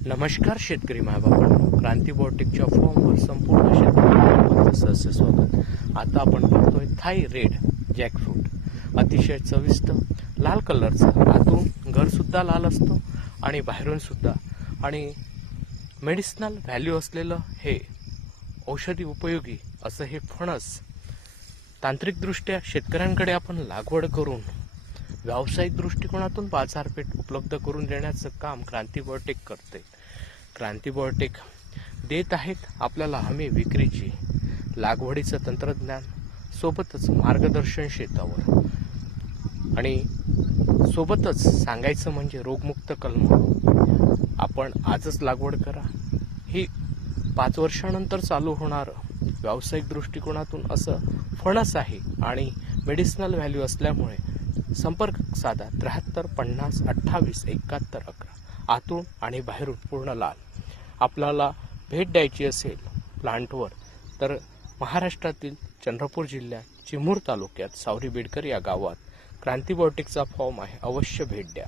नमस्कार शेतकरी मायबापांनो, क्रांती बायोटेकच्या फॉर्मवर संपूर्ण शेतकऱ्यांचे सहर्ष स्वागत। आता आपण पाहतोय थाई रेड जॅकफ्रूट, अतिशय चविष्ट लाल कलरचा, आतून घर सुद्धा लाल असतो आणि बाहेरून सुद्धा, आणि मेडिसिनल व्हॅल्यू असलेलं हे औषधी उपयोगी असं हे फणस तांत्रिकदृष्ट्या शेतकऱ्यांकडे आपण लागवड करून व्यावसायिक दृष्टिकोनातून बाजारपेठ उपलब्ध करून देण्याचं काम क्रांती बायोटेक करते। क्रांती बायोटेक देत आहेत आपल्याला हमी विक्रीची, लागवडीचं तंत्रज्ञान, सोबतच मार्गदर्शन शेतावर, आणि सोबतच सांगायचं म्हणजे रोगमुक्त कलम। आपण आजच लागवड करा। ही 5 वर्षानंतर चालू होणार व्यावसायिक दृष्टिकोनातून असं फणस आहे आणि मेडिसिनल व्हॅल्यू असल्यामुळे संपर्क साधा 73 50 28 71 11, आतून आणि बाहेरून पूर्ण लाल। आपल्याला भेट द्यायची असेल प्लांटवर तर महाराष्ट्रातील चंद्रपूर जिल्ह्यात चिमूर तालुक्यात सावरी बेडकर या गावात क्रांती बायोटेकचा फॉर्म आहे, अवश्य भेट द्या।